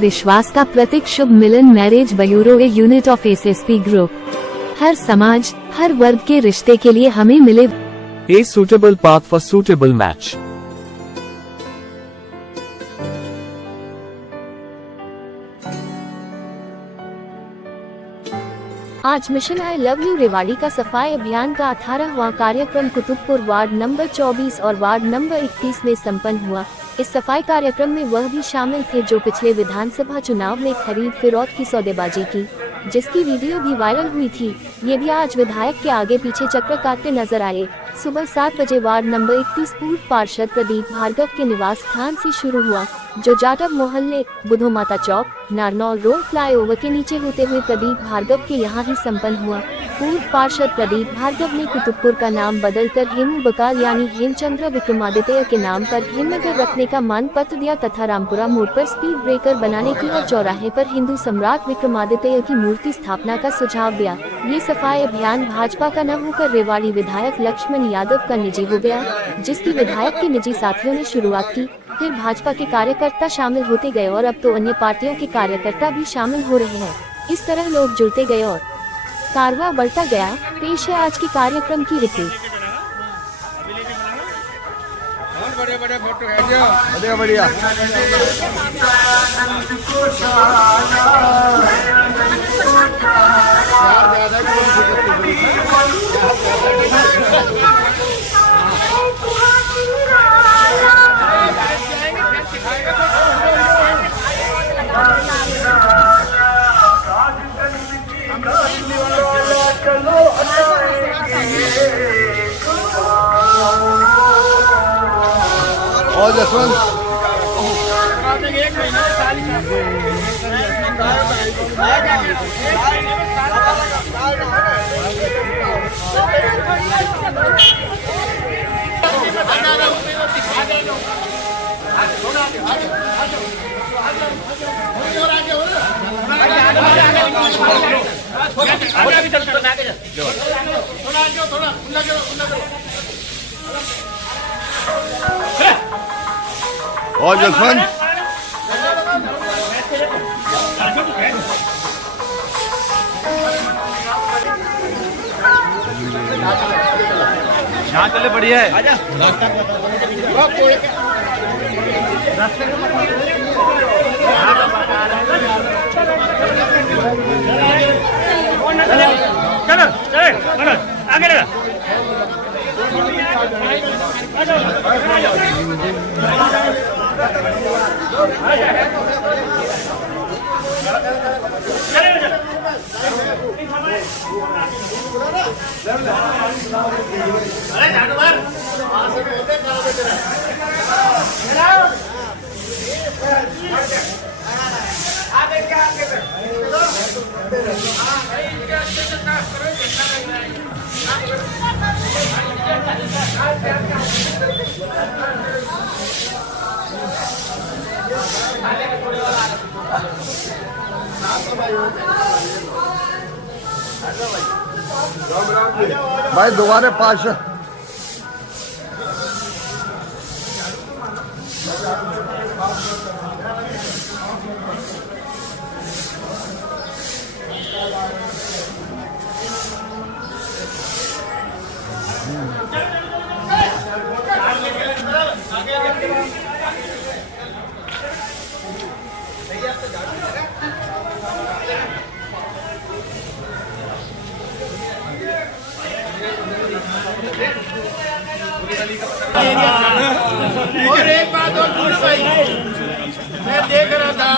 विश्वास का प्रतीक Shubh Milan marriage bureau a unit of SSP group. हर समाज हर वर्ग के रिश्ते के लिए हमें मिले A suitable path for suitable match. आज mission I love you Rewari का सफाई अभियान का 18वां कार्यक्रम कुतुबपुर वार्ड नंबर 24 और वार्ड नंबर 31 में संपन्न हुआ। इस सफाई कार्यक्रम में वह भी शामिल थे जो पिछले विधानसभा चुनाव में खरीद फिरौत की सौदेबाजी की, जिसकी वीडियो भी वायरल हुई थी। ये भी आज विधायक के आगे पीछे चक्कर काटते नजर आए। सुबह 7 बजे वार्ड नंबर 31 पूर्व पार्षद प्रदीप भार्गव के निवास स्थान से शुरू हुआ, जो जाटव मोहल्ले बुधो माता चौक नारनौल रोड फ्लाईओवर के नीचे होते हुए प्रदीप भार्गव के यहाँ ही संपन्न हुआ। पूर्व पार्षद प्रदीप भार्गव ने कुतुबपुर का नाम बदलकर हेमू बकाल यानी हेमचंद्र विक्रमादित्य के नाम पर हेमनगर रखने का मान पत्र दिया तथा रामपुरा मोड़ पर स्पीड ब्रेकर बनाने की और चौराहे पर हिंदू सम्राट विक्रमादित्य की मूर्ति स्थापना का सुझाव दिया। ये सफाई अभियान भाजपा का न होकर रेवाड़ी विधायक लक्ष्मण यादव का निजी हो गया, जिसकी विधायक के निजी साथियों ने शुरुआत की। फिर भाजपा के कार्यकर्ता शामिल होते गए और अब तो अन्य पार्टियों के कार्यकर्ता भी शामिल हो रहे हैं। इस तरह लोग जुड़ते गए और कारवां बढ़ता गया। पेश है आज के कार्यक्रम की रिपोर्ट। बड़े फोटो बढ़िया और जसवंत और जसवंत यहाँ चले बढ़िया है। चलो चलो आगे लगा। भाई दोबारा पास और एक बात और पूछ भाई, मैं देख रहा था,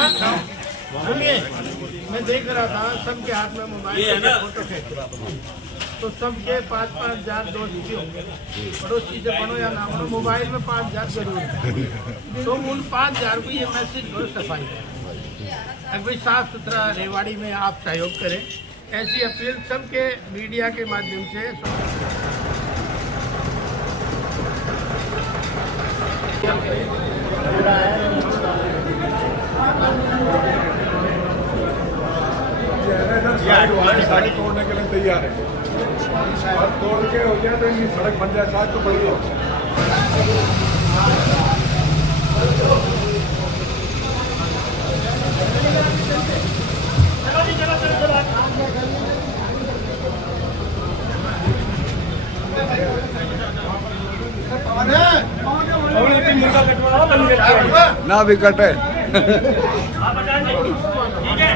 सुनिए, मैं देख रहा था सबके हाथ में मोबाइल में फोटो खींच रहा था, तो सबके 5-5 हजार दोस्त भी होंगे, पड़ोसी से बनो या ना बनो, मोबाइल में 5 हजार जरूर है। तो उन 5 हजार को ये मैसेज करो सफाई है भाई, साफ सुथरा रेवाड़ी में आप सहयोग करें, ऐसी अपील सबके मीडिया के माध्यम से। साड़ी तोड़ने के लिए तैयार है, और तोड़ के हो जाए तो इनकी सड़क बन जाए, साथ तो बढ़िया हो। ना भी कटे। आप बता दें ठीक है।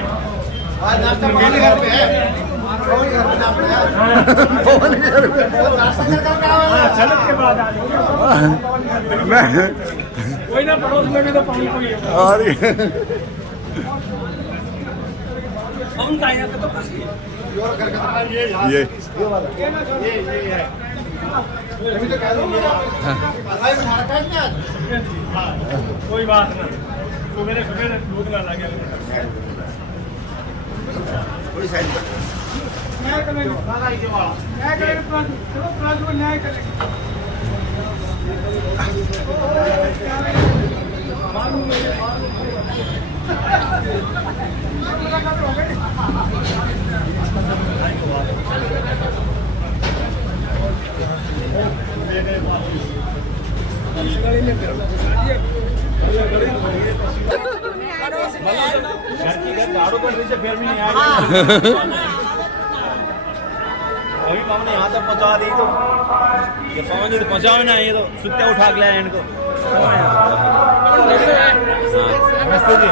आज नाश्ता कौन घर पे है? कौन घर पे नाश्ता करके आवाज़ चलत के बाद आ मैं कोई ना पड़ोस में भी तो पानी कोई है। और हम का यहाँ तो बस ये ये है। अभी तो कह रहा हूँ भाई उठा रखा है ना। कोई बात ना। सुबह दूध ना लगे। थोड़ी साइड पर न्याय करेंगे। न्याय करेंगे। चलो प्रांत में न्याय करेंगे। अभी हमने यहाँ तक पहुँचा दी तो ये पवन जी तो पहुँचाओ ना, ये तो सुत्ते उठा के लाए इनको। नमस्ते जी।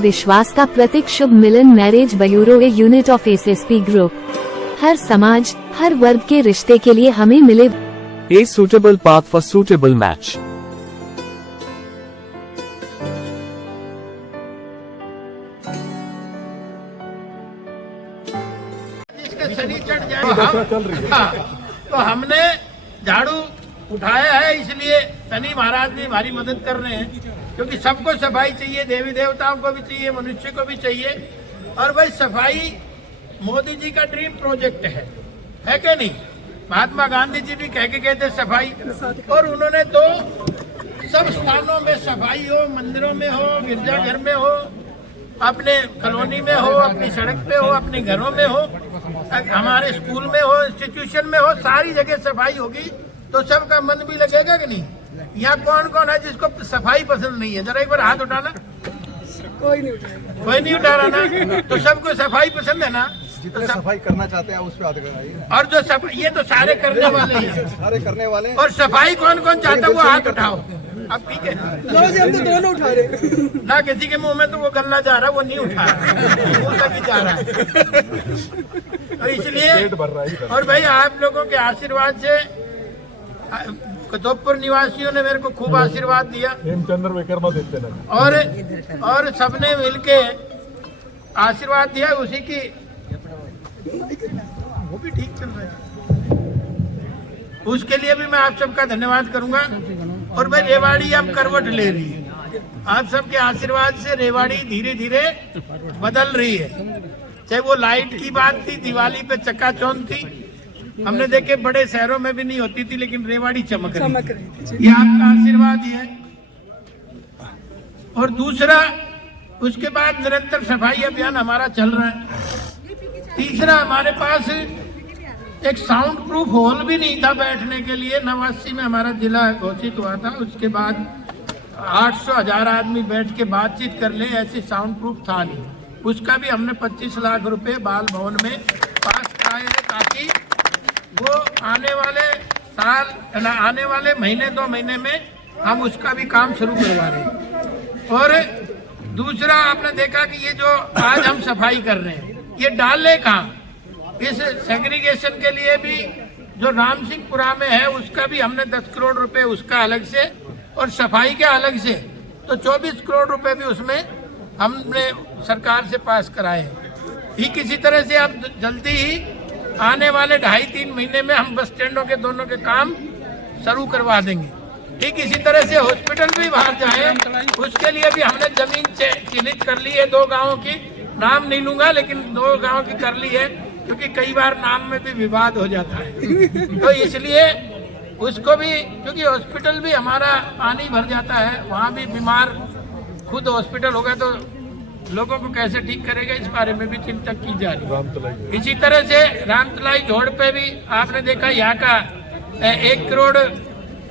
विश्वास का प्रतीक Shubh Milan marriage bureau a unit of SSP group. हर समाज हर वर्ग के रिश्ते के लिए हमें मिले A suitable path for suitable match. इसके शनि चढ़ जाए तो हमने झाड़ू उठाया है, इसलिए शनि महाराज भी हमारी मदद कर रहे हैं, क्योंकि सबको सफाई चाहिए, देवी देवताओं को भी चाहिए, मनुष्य को भी चाहिए। और भाई सफाई मोदी जी का ड्रीम प्रोजेक्ट है क्या नहीं? महात्मा गांधी जी भी कह के गए थे सफाई, और उन्होंने तो सब स्थानों में सफाई हो, मंदिरों में हो, गिरजाघर में हो, अपने कॉलोनी में हो, अपनी सड़क पे हो, अपने घरों में हो, हमारे स्कूल में हो, इंस्टीट्यूशन में हो, सारी जगह सफाई होगी तो सबका मन भी लगेगा कि नहीं? यहाँ कौन कौन है जिसको सफाई पसंद नहीं है? जरा एक बार हाथ उठाना। कोई नहीं उठा रहा ना। तो सबको सफाई पसंद है ना? जितने सफाई करना चाहते हैं उस पे हाथ लगाइए। और जो सफाई, ये तो सारे करने वाले हैं, सारे करने वाले। और सफाई कौन कौन चाहता है वो हाथ उठाओ। अब ठीक है, हम तो दोनों उठा रहे ना किसी के मुंह में तो वो गलना जा रहा है, वो नहीं उठा रहा, मुंह तक ही जा रहा है। तो इसलिए, और भाई आप लोगों के आशीर्वाद से कुतुबपुर निवासियों ने मेरे को खूब आशीर्वाद दिया, हेमचंद्र विक्रमा देते ना। और सबने मिलके आशीर्वाद दिया, उसी की वो भी ठीक चल रहा है, उसके लिए भी मैं आप सबका धन्यवाद करूंगा। और भाई रेवाड़ी अब करवट ले रही है, आप सबके आशीर्वाद से रेवाड़ी धीरे धीरे बदल रही है। चाहे वो लाइट की बात थी, दिवाली पे चकाचौंध थी, हमने देखे बड़े शहरों में भी नहीं होती थी, लेकिन रेवाड़ी चमक रही थी। ये आपका आशीर्वाद ही है। और दूसरा, उसके बाद निरंतर सफाई अभियान हमारा चल रहा है। तीसरा, हमारे पास एक साउंड प्रूफ हॉल भी नहीं था बैठने के लिए। 89 में हमारा जिला घोषित हुआ था, उसके बाद 800,000 आदमी बैठ के बातचीत कर ले, ऐसी साउंड प्रूफ था नहीं। उसका भी हमने 25 लाख रुपए बाल भवन में पास कराए हैं, ताकि वो आने वाले साल, आने वाले महीने 2 महीने में हम उसका भी काम शुरू करवा रहे हैं। और दूसरा, आपने देखा कि ये जो आज हम सफाई कर रहे हैं, ये डाले कहाँ? इस सेग्रीगेशन के लिए भी जो राम सिंहपुरा में है, उसका भी हमने 10 करोड़ रुपए उसका अलग से, और सफाई के अलग से, तो 24 करोड़ रुपए भी उसमें हमने सरकार से पास कराए हैं। ठीक इसी तरह से अब जल्दी ही आने वाले 2.5-3 महीने में हम बस स्टैंडों के दोनों के काम शुरू करवा देंगे। ठीक इसी तरह से हॉस्पिटल भी बाहर जाए, उसके लिए भी हमने जमीन चिन्हित कर ली है 2 गांवों की, नाम नहीं लूंगा लेकिन 2 गांव की कर ली है, क्योंकि कई बार नाम में भी विवाद हो जाता है। तो इसलिए उसको भी, क्योंकि हॉस्पिटल भी हमारा पानी भर जाता है, वहाँ भी बीमार खुद हॉस्पिटल होगा तो लोगों को कैसे ठीक करेगा, इस बारे में भी चिंता की जा रही है। इसी तरह से रामतलाई झोड़ पे भी आपने देखा, यहाँ का 1 करोड़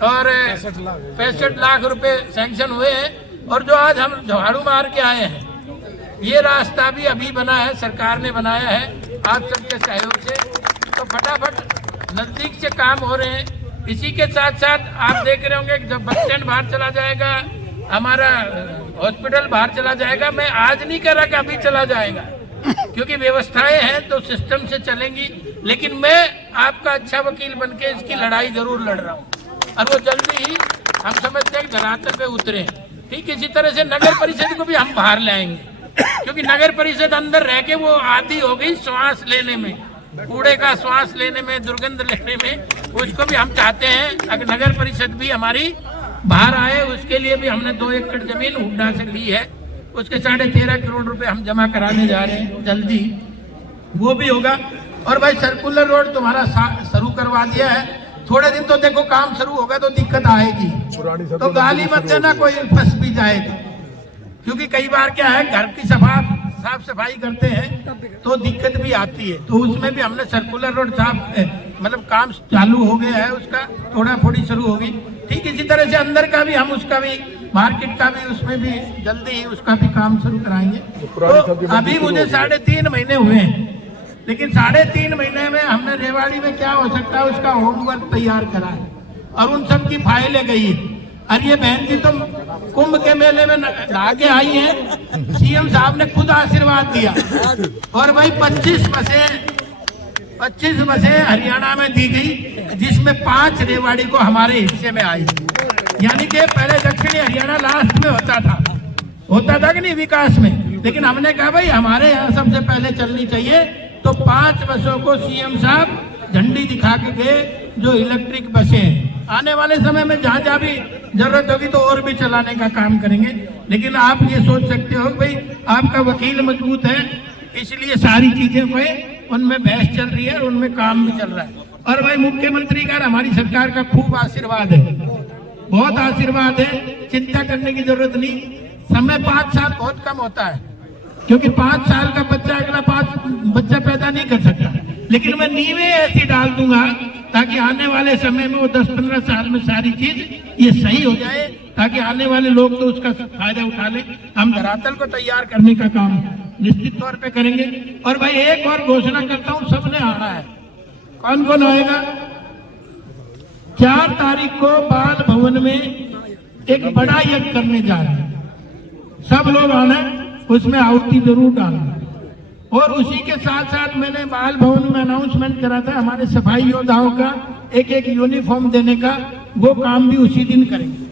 और 65 लाख रुपए सैंक्शन हुए हैं, और जो आज हम झाड़ू मार के आए हैं, ये रास्ता भी अभी बना है, सरकार ने बनाया है आप सबके सहयोग से, तो फटाफट नजदीक से काम हो रहे हैं। इसी के साथ साथ आप देख रहे होंगे कि जब बस स्टैंड बाहर चला जाएगा, हमारा हॉस्पिटल बाहर चला जाएगा, मैं आज नहीं कह रहा कि अभी चला जाएगा, क्योंकि व्यवस्थाएं हैं तो सिस्टम से चलेंगी, लेकिन मैं आपका अच्छा वकील बनके इसकी लड़ाई जरूर लड़ रहा हूँ, और वो जल्दी ही हम समझते हैं धरातल पे उतरे। ठीक इसी तरह से नगर परिषद को भी हम बाहर लाएंगे, क्योंकि नगर परिषद अंदर रह के वो आदी हो गई श्वास लेने में, कूड़े का श्वास लेने में, दुर्गंध लेने में, उसको भी हम चाहते हैं अगर नगर परिषद भी हमारी बाहर आए। उसके लिए भी हमने 2 एकड़ जमीन हुड्डा से ली है, उसके 13.5 करोड़ रुपए हम जमा कराने जा रहे हैं, जल्दी वो भी होगा। और भाई सर्कुलर रोड तुम्हारा शुरू करवा दिया है, थोड़े दिन तो देखो काम शुरू होगा तो दिक्कत आएगी, तो गाली मत देना कोई फंस भी जाए क्योंकि कई बार क्या है, घर की साफ सफाई करते हैं तो दिक्कत भी आती है, तो उसमें भी हमने सर्कुलर रोड मतलब काम चालू हो गया है, उसका थोड़ा थोड़ी शुरू होगी। ठीक इसी तरह से अंदर का भी हम उसका भी मार्केट का भी उसमें भी जल्दी ही उसका भी काम शुरू कराएंगे। तो अभी मुझे 3.5 महीने हुए हैं, लेकिन 3.5 महीने में हमने रेवाड़ी में क्या हो सकता है उसका होमवर्क तैयार करा है, और उन सब की फाइलें गई है। और ये बहन जी तुम कुंभ के मेले में नहा के आई हैं, सीएम साहब ने खुद आशीर्वाद दिया, और भाई 25 बसें हरियाणा में दी गई, जिसमें 5 रेवाड़ी को हमारे हिस्से में आई, यानी कि पहले दक्षिणी हरियाणा लास्ट में होता था कि नहीं विकास में, लेकिन हमने कहा भाई हमारे यहाँ सबसे पहले चलनी चाहिए, तो 5 बसों को सीएम साहब झंडी दिखा के गए, जो इलेक्ट्रिक बसें हैं। आने वाले समय में जहाँ जहाँ भी जरूरत होगी तो और भी चलाने का काम करेंगे, लेकिन आप ये सोच सकते हो भाई आपका वकील मजबूत है, इसलिए सारी चीजें कोई उनमें बहस चल रही है, उनमें काम भी चल रहा है। और भाई मुख्यमंत्री का हमारी सरकार का खूब आशीर्वाद है, बहुत आशीर्वाद है, चिंता करने की जरूरत नहीं। समय 5 साल बहुत कम होता है, क्योंकि 5 साल का बच्चा अगला 5 बच्चा पैदा नहीं कर सकता, लेकिन मैं नींवें ऐसी डाल दूंगा ताकि आने वाले समय में वो 10-15 साल में सारी चीज ये सही हो जाए, ताकि आने वाले लोग तो उसका फायदा उठा लें। हम धरातल को तैयार करने का काम निश्चित तौर पे करेंगे। और भाई एक और घोषणा करता हूँ, सबने आना है। कौन कौन आएगा? 4 तारीख को बाल भवन में एक बड़ा यज्ञ करने जा रहे हैं, सब लोग आना, उसमें आहुति जरूर डालना। और उसी के साथ साथ मैंने बाल भवन में अनाउंसमेंट करा था हमारे सफाई योद्धाओं का एक यूनिफॉर्म देने का, वो काम भी उसी दिन करेंगे,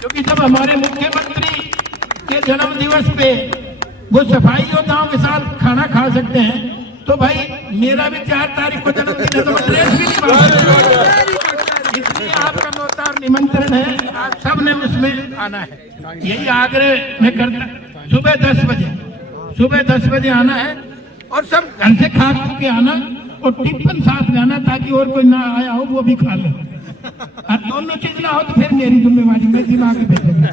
क्योंकि जब हमारे मुख्यमंत्री के जन्म दिवस पे वो सफाई योद्धाओं के साथ खाना खा सकते हैं, तो भाई मेरा भी 4 तारीख को जन्मदिन है, तो मैं ड्रेस भी नहीं पा सकता। इसलिए आपका न्योता और निमंत्रण है, आप सब ने उसमें आना है, यही आग्रह मैं करता। सुबह 10 बजे आना है, और सब घर से खा के आना, और टिफिन साथ में आना, ताकि और कोई ना आया हो वो भी खा ले, और दोनों चीज ना हो तो फिर मेरी जिम्मेवारी, मैं दिमाग में भेजूंगा।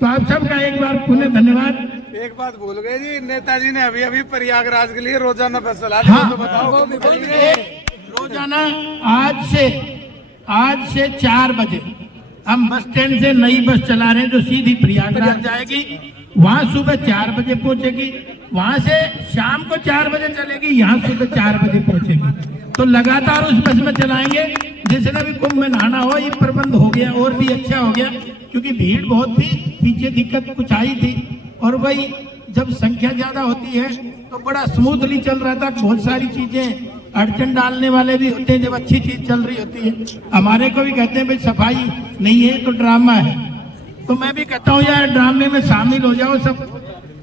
तो आप सबका एक बार पुनः धन्यवाद। एक बात भूल गए जी, नेताजी ने अभी प्रयागराज के लिए रोजाना बस चला दी, हाँ, तो बताओ रोजाना आज से 4 बजे हम बस स्टैंड से नई बस चला रहे हैं, जो सीधी प्रयागराज जाएगी, वहाँ सुबह 4 बजे पहुंचेगी, वहाँ से शाम को 4 बजे चलेगी, यहाँ सुबह 4 बजे पहुंचेगी। तो लगातार उस बस में चलाएंगे, जिसने भी कुंभ में नहाना हो, ये प्रबंध हो गया और भी अच्छा हो गया, क्योंकि भीड़ बहुत थी, पीछे दिक्कत कुछ आई थी, और भाई जब संख्या ज्यादा होती है तो बड़ा स्मूथली चल रहा था। बहुत सारी चीजें अड़चन डालने वाले भी होते हैं जब अच्छी चीज चल रही होती है। हमारे को भी कहते हैं भाई सफाई नहीं है तो ड्रामा है, तो मैं भी कहता हूँ यार ड्रामे में शामिल हो जाओ सब,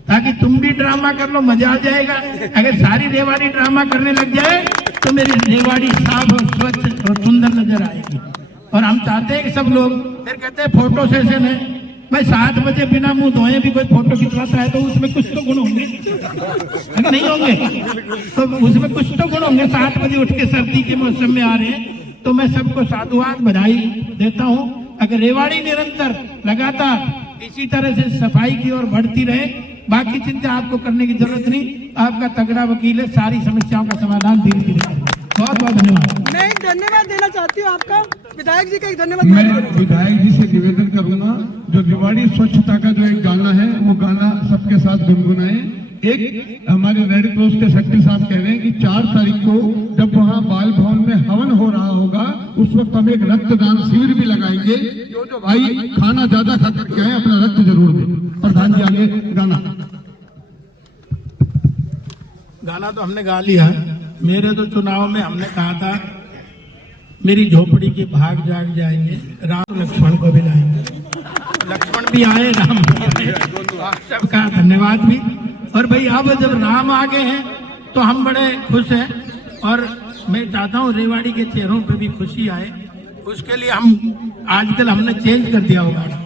ताकि तुम भी ड्रामा कर लो, मजा आ जाएगा। अगर सारी रेवाड़ी ड्रामा करने लग जाए तो मेरी रेवाड़ी साफ और स्वच्छ और सुंदर नजर आएगी। और हम चाहते हैं कि सब लोग, फिर कहते हैं फोटो सेशन है। भाई 7 बजे बिना मुंह धोए भी कोई फोटो खिंचवाता है तो उसमें कुछ तो गुण होंगे, अगर नहीं होंगे तो उसमें कुछ तो गुण होंगे। 7 बजे उठ के सर्दी के मौसम में आ रहे हैं, तो मैं सबको साधुवाद बधाई देता हूँ। अगर रेवाड़ी निरंतर लगातार इसी तरह से सफाई की ओर बढ़ती रहे, बाकी चिंता आपको करने की जरूरत नहीं, आपका तगड़ा वकील है, सारी समस्याओं का समाधान धीरे धीरे करेगा। बहुत बहुत धन्यवाद। मैं एक धन्यवाद देना चाहती हूँ आपका, विधायक जी का एक धन्यवाद। मैं विधायक जी से निवेदन करूंगा, जो रेवाड़ी स्वच्छता का जो एक गाना है वो गाना सबके साथ गुनगुनाएं। एक हमारे रेड क्रॉस के सेक्रेटरी साहब कह रहे हैं कि 4 तारीख को जब वहाँ बाल भवन में हवन हो रहा होगा, उस वक्त हम एक रक्तदान शिविर भी लगाएंगे। जो भाई खाना ज्यादा खा करके आए अपना रक्त जरूर दें। प्रधान जी आगे गाना तो हमने गा लिया। मेरे तो चुनाव में हमने कहा था मेरी झोपड़ी के भाग जाग जाएंगे, राम लक्ष्मण को भी लाएंगे। लक्ष्मण भी आए, राम भी आए, सबका धन्यवाद भी। और भाई अब जब राम आ गए हैं तो हम बड़े खुश हैं, और मैं चाहता हूँ रेवाड़ी के चेहरों पे भी खुशी आए। उसके लिए हम आजकल हमने चेंज कर दिया होगा।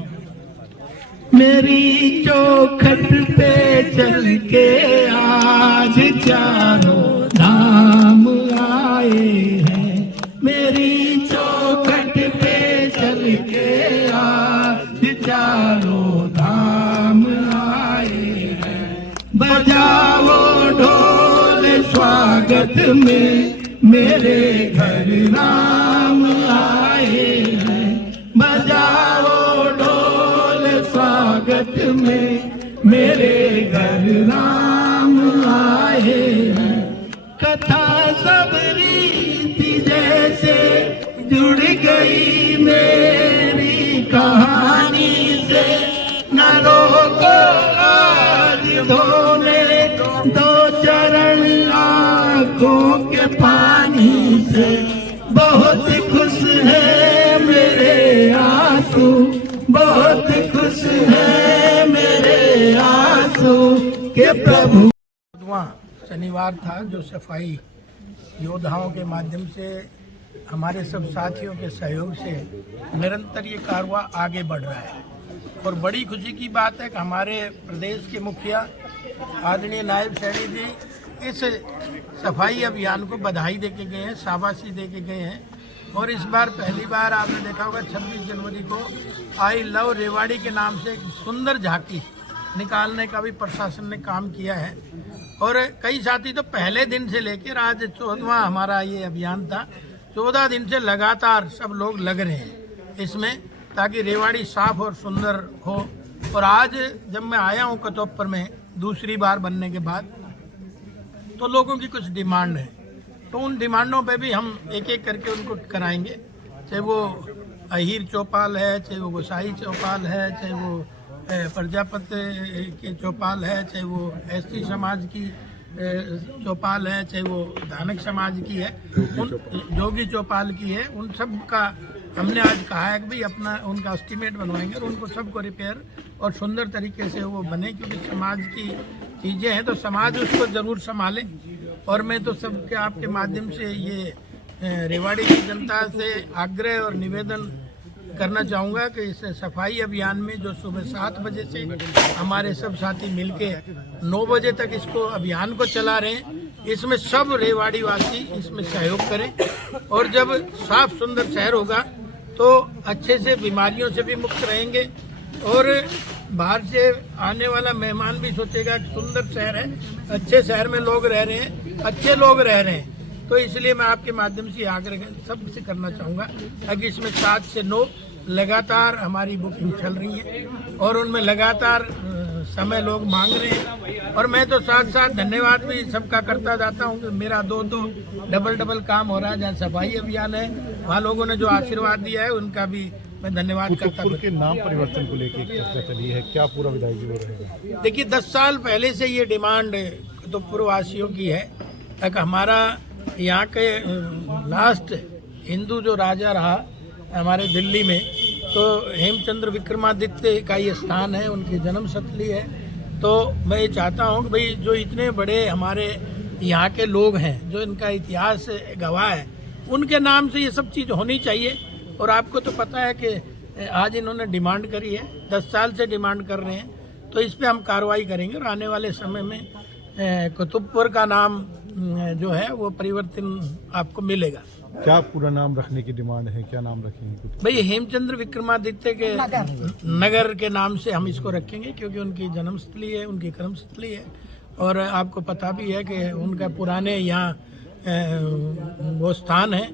मेरी चौखट पे चल के आज चारों धाम आए हैं, मेरी चौखट पे चल के आज चारों धाम आए हैं। बजाओ ढोल स्वागत में मेरे घर राम आए हैं, बजाओ स्वागत में मेरे घर राम आए हैं। कथा सब रीति जैसे जुड़ गई मेरी कहानी से, न रोको आज धोने दो चरण आंखों के पानी से। बहुत खुश है मेरे आंसू, बहुत खुश है मेरे आंसू के प्रभु। शनिवार था जो सफाई योद्धाओं के माध्यम से, हमारे सब साथियों के सहयोग से निरंतर ये कारवां आगे बढ़ रहा है। और बड़ी खुशी की बात है कि हमारे प्रदेश के मुखिया आदरणीय नायब सैनी जी इस सफाई अभियान को बधाई देके गए हैं, शाबाशी देके गए हैं। और इस बार पहली बार आपने देखा होगा 26 जनवरी को आई लव रेवाड़ी के नाम से एक सुंदर झांकी निकालने का भी प्रशासन ने काम किया है। और कई साथी तो पहले दिन से लेकर आज 14वां हमारा ये अभियान था, 14 दिन से लगातार सब लोग लग रहे हैं इसमें, ताकि रेवाड़ी साफ और सुंदर हो। और आज जब मैं आया हूँ कतोपर में दूसरी बार बनने के बाद, तो लोगों की कुछ डिमांड है, तो उन डिमांडों पे भी हम एक एक करके उनको कराएंगे। चाहे वो अहीर चौपाल है, चाहे वो गोसाई चौपाल है, चाहे वो प्रजापति के चौपाल है, चाहे वो एसटी समाज की चौपाल है, चाहे वो धानक समाज की है, उन जोगी चौपाल की है, उन सब का हमने आज कहा है कि भाई अपना उनका एस्टीमेट बनवाएंगे और उनको सबको रिपेयर और सुंदर तरीके से वो बने। क्योंकि समाज की चीज़ें हैं तो समाज उसको ज़रूर संभाले। और मैं तो सबके आपके माध्यम से ये रेवाड़ी की जनता से आग्रह और निवेदन करना चाहूँगा कि इस सफाई अभियान में जो सुबह 7 बजे से हमारे सब साथी मिलके 9 बजे तक इसको अभियान को चला रहे हैं, इसमें सब रेवाड़ी वासी इसमें सहयोग करें। और जब साफ सुंदर शहर होगा तो अच्छे से बीमारियों से भी मुक्त रहेंगे, और बाहर से आने वाला मेहमान भी सोचेगा कि सुंदर शहर है, अच्छे शहर में लोग रह रहे हैं, अच्छे लोग रह रहे हैं। तो इसलिए मैं आपके माध्यम से आग्रह सबसे करना चाहूँगा कि इसमें 7 से 9 लगातार हमारी बुकिंग चल रही है और उनमें लगातार समय लोग मांग रहे हैं। और मैं तो साथ साथ धन्यवाद भी सबका करता जाता हूँ कि मेरा दो डबल काम हो रहा है। जहाँ सफाई अभियान है वहाँ लोगों ने जो आशीर्वाद दिया है उनका भी मैं धन्यवाद करता हूँ। के नाम परिवर्तन को लेकर चर्चा चली है, क्या पूरा विधायक जी हो रहेगा? देखिए 10 साल पहले से ये डिमांड तो पूर्ववासियों की है कि हमारा यहाँ के लास्ट हिंदू जो राजा रहा हमारे दिल्ली में, तो हेमचंद्र विक्रमादित्य का ये स्थान है, उनकी जन्म स्थली है। तो मैं ये चाहता हूँ कि भाई जो इतने बड़े हमारे यहाँ के लोग हैं, जो इनका इतिहास गवाह है, उनके नाम से ये सब चीज़ होनी चाहिए। और आपको तो पता है कि आज इन्होंने डिमांड करी है, 10 साल से डिमांड कर रहे हैं, तो इस पे हम कार्रवाई करेंगे और आने वाले समय में कुतुबपुर का नाम जो है वो परिवर्तन आपको मिलेगा। क्या पूरा नाम रखने की डिमांड है, क्या नाम रखेंगे? भाई हेमचंद्र विक्रमादित्य के नगर के नाम से हम इसको रखेंगे, क्योंकि उनकी जन्मस्थली है, उनकी कर्मस्थली है, और आपको पता भी है कि उनका पुराने यहाँ वो स्थान है,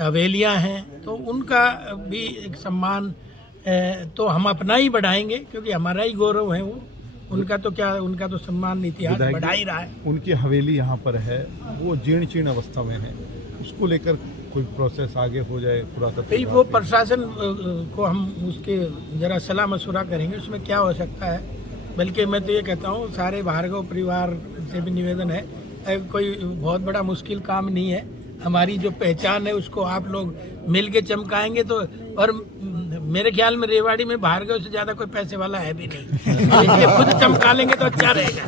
हवेलियाँ हैं, तो उनका भी एक सम्मान तो हम अपना ही बढ़ाएंगे, क्योंकि हमारा ही गौरव है वो। उनका तो क्या, उनका तो सम्मान इतिहास बढ़ा ही रहा है। उनकी हवेली यहाँ पर है, वो जीर्ण शीर्ण अवस्था में है, उसको लेकर कोई प्रोसेस आगे हो जाए पुरातत्व? वो प्रशासन को हम उसके जरा सलाह मशुरा करेंगे उसमें क्या हो सकता है। बल्कि मैं तो ये कहता हूँ सारे भार्गव परिवार से भी निवेदन है, कोई बहुत बड़ा मुश्किल काम नहीं है, हमारी जो पहचान है उसको आप लोग मिल के चमकाएंगे तो। और मेरे ख्याल में रेवाड़ी में भार्गव से ज्यादा कोई पैसे वाला है भी नहीं, इसलिए खुद चमका लेंगे तो अच्छा रहेगा।